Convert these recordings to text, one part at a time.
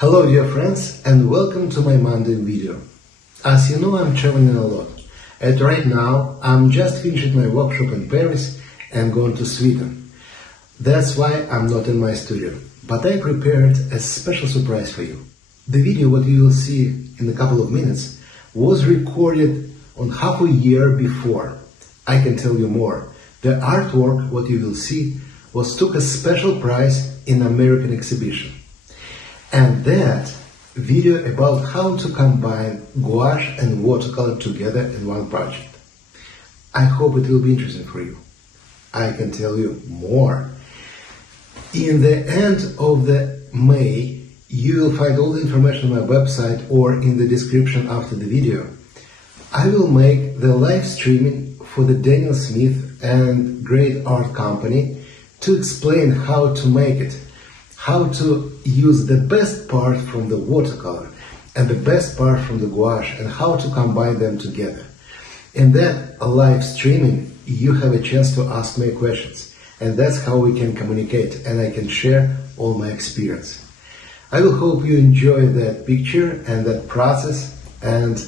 Hello dear friends and welcome to my Monday video. As you know, I'm traveling a lot, and right now I'm just finishing my workshop in Paris and going to Sweden. That's why I'm not in my studio, but I prepared a special surprise for you. The video what you will see in a couple of minutes was recorded on half a year before. I can tell you more. The artwork what you will see was took a special prize in American exhibition. And that video about how to combine gouache and watercolor together in one project. I hope it will be interesting for you. I can tell you more. In the end of the May, you will find all the information on my website or in the description after the video. I will make the live streaming for the Daniel Smith and Great Art Company to explain how to make it, how to use the best part from the watercolor and the best part from the gouache and how to combine them together. In that live streaming, you have a chance to ask me questions, and that's how we can communicate and I can share all my experience. I will hope you enjoy that picture and that process, and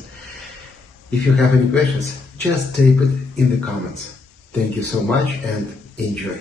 if you have any questions, just type it in the comments. Thank you so much and enjoy.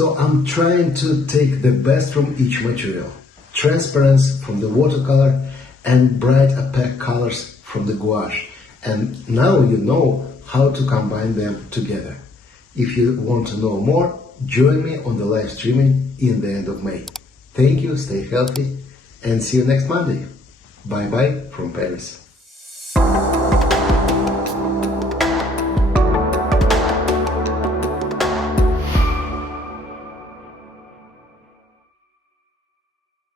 So I'm trying to take the best from each material. Transparency from the watercolor and bright opaque colors from the gouache. And now you know how to combine them together. If you want to know more, join me on the live streaming in the end of May. Thank you, stay healthy, and see you next Monday. Bye bye from Paris.